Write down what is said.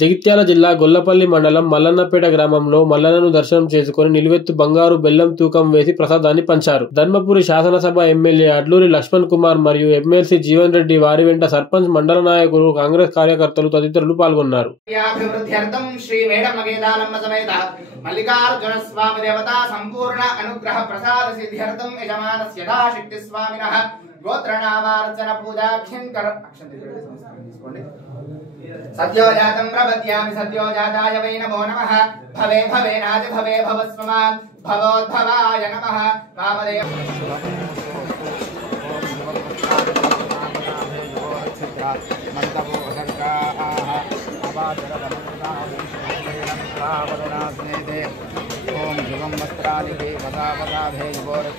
జగిత్యాల జిల్లా గొల్లపల్లి మండలం మల్లన్నపేట గ్రామంలో మల్లన్నను దర్శనం చేసుకుని నిలువెత్తు బంగారు బెల్లం తూకం వేసి ప్రసాదాన్ని పంచారు. ధర్మపురి శాసనసభ ఎమ్మెల్యే అడ్లూరి లక్ష్మణ్ కుమార్ మరియు ఎమ్మెల్సీ జీవన్ రెడ్డి, వారి వెంట సర్పంచ్, మండల నాయకులు, కాంగ్రెస్ కార్యకర్తలు తదితరులు పాల్గొన్నారు. सद्योजातं प्रपद्यामि सद्योजाताय वै नमो नमः। भवे भवेनादि भवे भवस्वमा भवोद्भवाय नमः। वामदेव ओम शिवम वस्त्राणि के वदा भे ओम